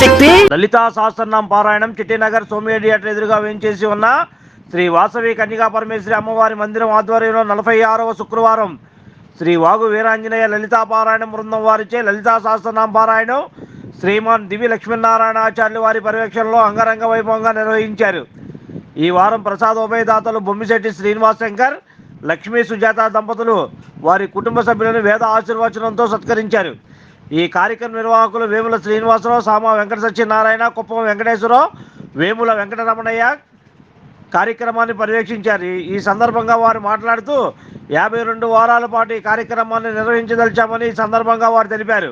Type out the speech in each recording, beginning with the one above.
శక్తి లలితా సహస్రనామ పారాయణం చిట్టినగర్ సోమిరెడ్డి థియేటర్ ఎదురుగా వేయించేసి ఉన్న శ్రీ వాసవి కన్యకా పరమేశ్వరి అమ్మవారి మందిరం ఆధ్వర్యంలో 46వ శుక్రవారం శ్రీ వాగు వీరాంజనేయ లలితా పారాయణం బృందం వారిచే లలితా సహస్రనామ పారాయణం శ్రీమాన్ దివి లక్ష్మీనారాయణ ఆచార్యులు వారి పర్యవేక్షణలో అంగరంగ వైభవంగా నిర్వహించారు. ఈ వారం ప్రసాదోభయదాతలు బొమ్మిశెట్టి శ్రీనివాస్ శంకర్, లక్ష్మీ సుజాత దంపతులు వారి కుటుంబ సభ్యులను వేద ఆశీర్వచనంతో సత్కరించారు. ఈ కార్యక్రమ నిర్వాహకులు వేముల శ్రీనివాసరావు, సామ వెంకట సత్యనారాయణ, కుప్పం వెంకటేశ్వరరావు, వేముల వెంకటరమణయ్య కార్యక్రమాన్ని పర్యవేక్షించారు. ఈ సందర్భంగా వారు మాట్లాడుతూ 52 వారాల పాటు ఈ కార్యక్రమాన్ని నిర్వహించదలిచామని ఈ సందర్భంగా వారు తెలిపారు.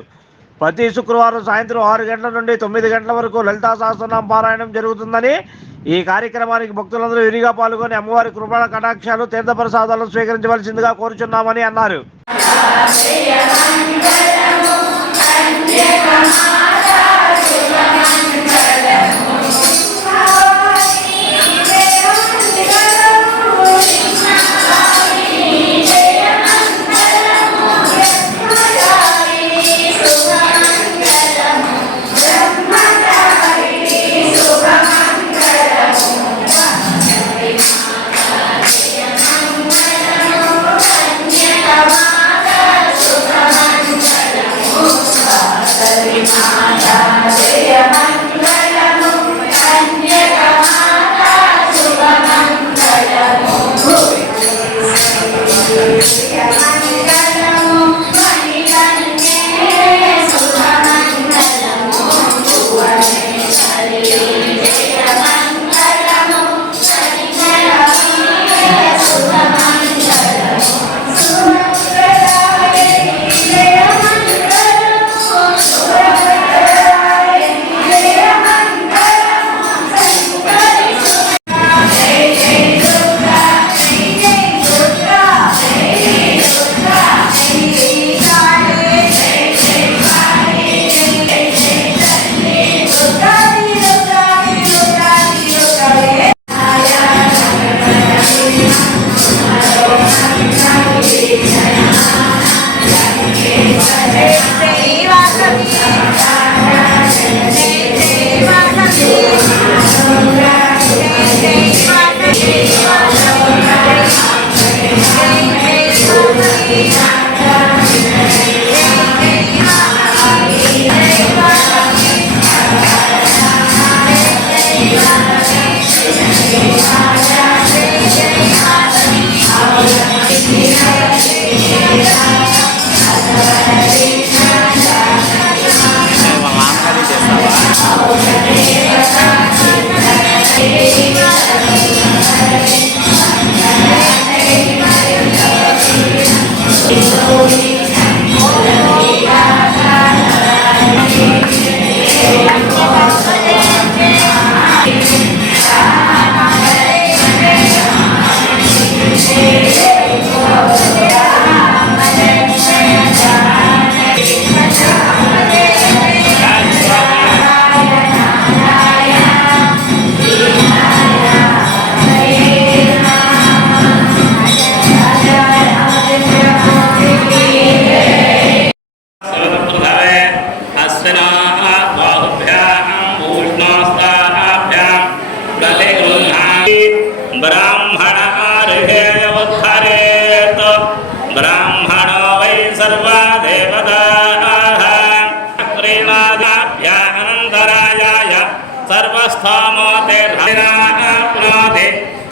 ప్రతి శుక్రవారం సాయంత్రం 6 గంటల నుండి 9 గంటల వరకు లలితా సహస్రనామ పారాయణం జరుగుతుందని, ఈ కార్యక్రమానికి భక్తులందరూ విరిగా పాల్గొని అమ్మవారి కృపా కటాక్షాలు, తీర్థప్రసాదాలను స్వీకరించవలసిందిగా కోరుచున్నామని అన్నారు.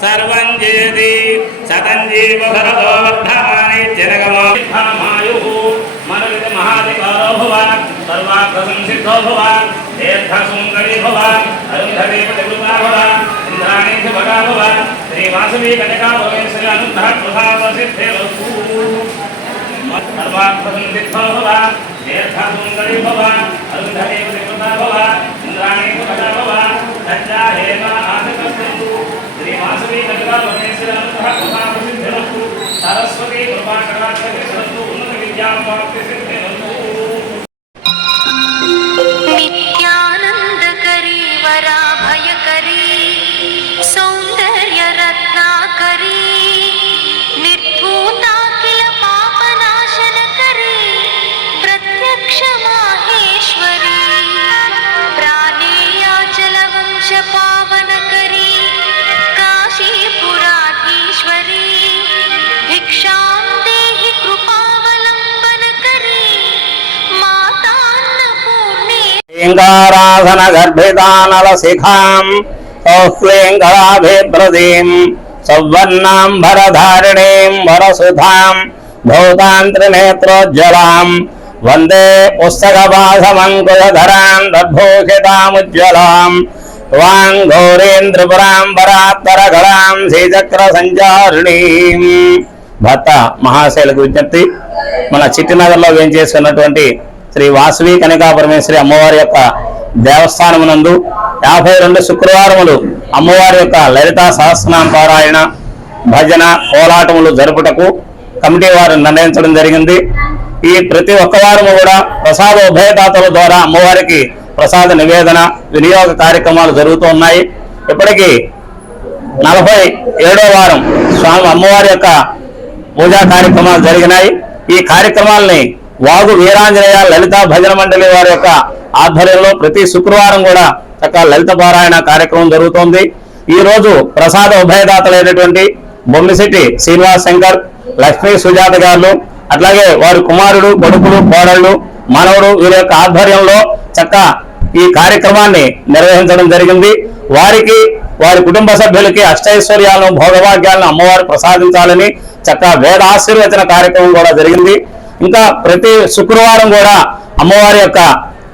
सर्वंजेति सतंजीव भरतो वर्धमाने जनगमायुः मनोरित महाधिकारो भव सर्वार्थसंसिद्धो भव तीर्थसुंदरी भव अरुंधती प्रतिवृता भव इंद्राणी भगा भव श्रीवासवी कन्यका भवेश्वरी अनुग्रह प्रसादसिद्धेरस्तु सर्वार्थसंसिद्धो भव तीर्थसुंदरी भव अरुंधती प्रतिवृता भव इंद्राणी भगा भव सज्जा हेमा आदिकस्तु श्रीवासवी कन्यका भवेश्वरी अनुग्रह प्रसादसिद्धेरस्तु सरस्वती कृपा कटाक्षसिद्धेरस्तु उन्नत विद्या प्राप्ति सिद्धेरस्तु नित्यानंदकरी वराभयकरी सौंदर्य रत्नाकरी निर्धूता లింగారాధన గర్భితానల శిఖాం సౌక్లీంగళాభిప్రదీం సౌవర్ణాంబరధారిణీం వరసుధాం భూతాంత్రినేత్రోజ్వలాం వందే పుస్తకపాశమంకుశధరాం దద్భూషితాముజ్వలాం వాంఘోరేంద్రపురాం పరాత్పరగళాం శ్రీచక్ర సంచారిణీం. భర్త మహాశైలకు విజ్ఞప్తి, మన చిట్టినగర్లో వేంచేస్తున్నటువంటి శ్రీ వాసవి కనికా పరమేశ్వరి అమ్మవారి యొక్క దేవస్థానమునందు 52 శుక్రవారములు అమ్మవారి యొక్క లలితా సహస్రనామ పారాయణ భజన కోలాటములు జరుపుటకు కమిటీ వారు నిర్ణయించడం జరిగింది. ఈ ప్రతి ఒక్క వారము కూడా ప్రసాద ఉభయదాతల ద్వారా అమ్మవారికి ప్రసాద నివేదన వినియోగ కార్యక్రమాలు జరుగుతూ ఉన్నాయి. ఇప్పటికీ 47వ వారం స్వామి అమ్మవారి యొక్క పూజా కార్యక్రమాలు జరిగినాయి. ఈ కార్యక్రమాలని వాగు వీరాంజనేయ లలితా భజన మండలి వారి యొక్క ఆధ్వర్యంలో ప్రతి శుక్రవారం కూడా చక్కగా లలిత పారాయణ కార్యక్రమం జరుగుతోంది. ఈ రోజు ప్రసాద ఉభయదాతలైనటువంటి బొమ్మిశెట్టి శ్రీనివాస్ శంకర్, లక్ష్మీ సుజాత గారు, అట్లాగే వారి కుమారుడు, కొడుకులు, కోడళ్ళు, మనవడు వీరి యొక్క ఆధ్వర్యంలో చక్కగా ఈ కార్యక్రమాన్ని నిర్వహించడం జరిగింది. వారికి వారి కుటుంబ సభ్యులకి అష్టైశ్వర్యాలను భోగభాగ్యాలను అమ్మవారు ప్రసాదించాలని చక్కగా వేద ఆశీర్వచన కార్యక్రమం కూడా జరిగింది. ఇంకా ప్రతి శుక్రవారం కూడా అమ్మవారి యొక్క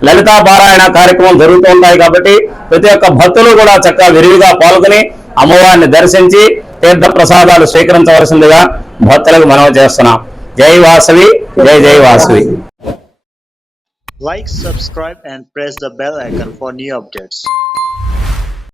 లలితా పారాయణ కార్యక్రమం జరుగుతూ ఉంటాయి. కాబట్టి ప్రతి ఒక్క భక్తులు కూడా చక్కగా విరివిగా పాల్గొని అమ్మవారిని దర్శించి తీర్థ ప్రసాదాలు స్వీకరించవలసిందిగా భక్తులకు మనవి చేస్తున్నాం. జై వాసవి, జై జై Vasavi. Like, subscribe and press the bell icon for new updates.